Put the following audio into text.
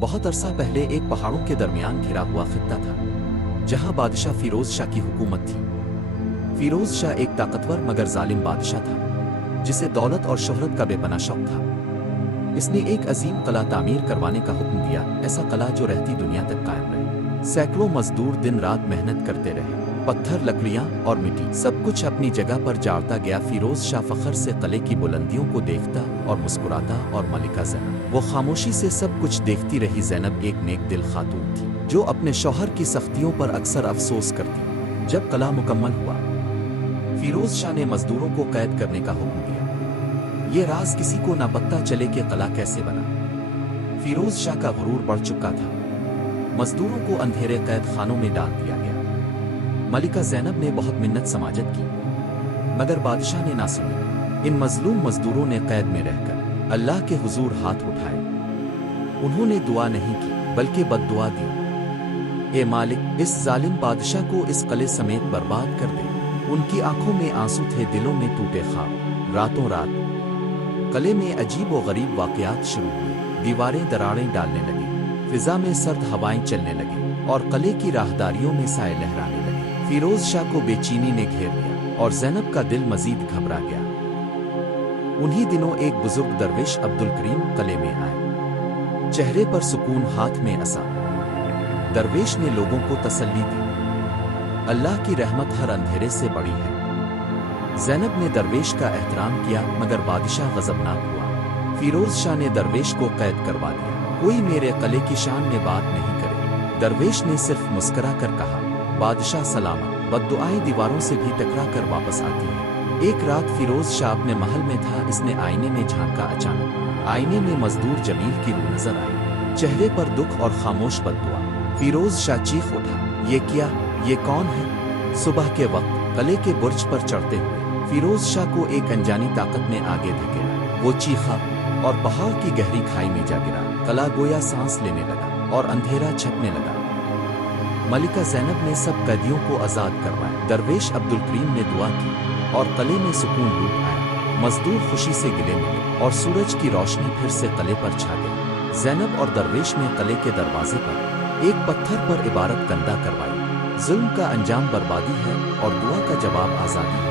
بہت عرصہ پہلے ایک پہاڑوں کے درمیان گھرا ہوا خطہ تھا جہاں بادشاہ فیروز شاہ کی حکومت تھی۔ فیروز شاہ ایک طاقتور مگر ظالم بادشاہ تھا جسے دولت اور شہرت کا بے پناہ شوق تھا۔ اس نے ایک عظیم قلعہ تعمیر کروانے کا حکم دیا، ایسا قلعہ جو رہتی دنیا تک قائم رہے۔ سینکڑوں مزدور دن رات محنت کرتے رہے، پتھر، لکڑیاں اور مٹی سب کچھ اپنی جگہ پر جاڑتا گیا۔ فیروز شاہ فخر سے قلعے کی بلندیوں کو دیکھتا اور مسکراتا، اور ملکہ زینب وہ خاموشی سے سب کچھ دیکھتی رہی۔ زینب ایک نیک دل خاتون تھی جو اپنے شوہر کی سختیوں پر اکثر افسوس کرتی۔ جب قلعہ مکمل ہوا، فیروز شاہ نے مزدوروں کو قید کرنے کا حکم دیا۔ یہ راز کسی کو نہ پتہ چلے کہ قلعہ کیسے بنا۔ فیروز شاہ کا غرور بڑھ چکا تھا، مزدوروں کو اندھیرے قید خانوں میں ڈال دیا گیا۔ ملکہ زینب نے بہت منت سماجت کی مگر بادشاہ نے نہ سنی۔ ان مظلوم مزدوروں نے قید میں رہ کر اللہ کے حضور ہاتھ اٹھائے۔ انہوں نے دعا نہیں کی بلکہ بد دعا دی، اے مالک، اس ظالم بادشاہ کو اس قلعے سمیت برباد کر دے۔ ان کی آنکھوں میں آنسو تھے، دلوں میں ٹوٹے خواب۔ راتوں رات قلعے میں عجیب و غریب واقعات شروع ہوئے۔ دیواریں دراڑیں ڈالنے لگی، فضا میں سرد ہوائیں چلنے لگی، اور قلعے کی راہداریوں میں سائے لہرانے لگے۔ فیروز شاہ کو بے چینی نے گھیر لیا اور زینب کا دل مزید گھبرا گیا۔ انہی دنوں ایک بزرگ درویش عبدالکریم قلعے میں آئے، چہرے پر سکون، ہاتھ میں عصا۔ درویش نے لوگوں کو تسلی دی، اللہ کی رحمت ہر اندھیرے سے بڑی ہے۔ زینب نے درویش کا احترام کیا مگر بادشاہ غضبناک ہوا۔ فیروز شاہ نے درویش کو قید کروا دیا۔ کوئی میرے قلعے کی شان میں بات نہیں کرے۔ درویش نے صرف مسکرا کر کہا، بادشاہ سلامت۔ بد دعائیں دیواروں سے بھی ٹکرا کر واپس آتی ہیں۔ ایک رات فیروز شاہ اپنے محل میں تھا، اس نے آئینے میں جھانکا۔ اچانک آئینے میں مزدور جمیل کی روح نظر آئی، چہرے پر دکھ اور خاموش بد دعا۔ فیروز شاہ چیخ اٹھا، یہ کیا؟ یہ کون ہے؟ صبح کے وقت قلعے کے برج پر چڑھتے ہوئے فیروز شاہ کو ایک انجانی طاقت نے آگے دھکیلا۔ وہ چیخا اور پہاڑ کی گہری کھائی میں جا گرا۔ قلعہ گویا سانس لینے لگا اور اندھیرا چھپنے لگا۔ ملکہ زینب نے سب قیدیوں کو آزاد کروایا۔ درویش عبدالکریم نے دعا کی اور قلعے میں سکون لوٹ آیا۔ مزدور خوشی سے گلے ملے اور سورج کی روشنی پھر سے قلعے پر چھا گئی۔ زینب اور درویش نے قلعے کے دروازے پر ایک پتھر پر عبارت کندہ کروائی، ظلم کا انجام بربادی ہے اور دعا کا جواب آزادی ہے۔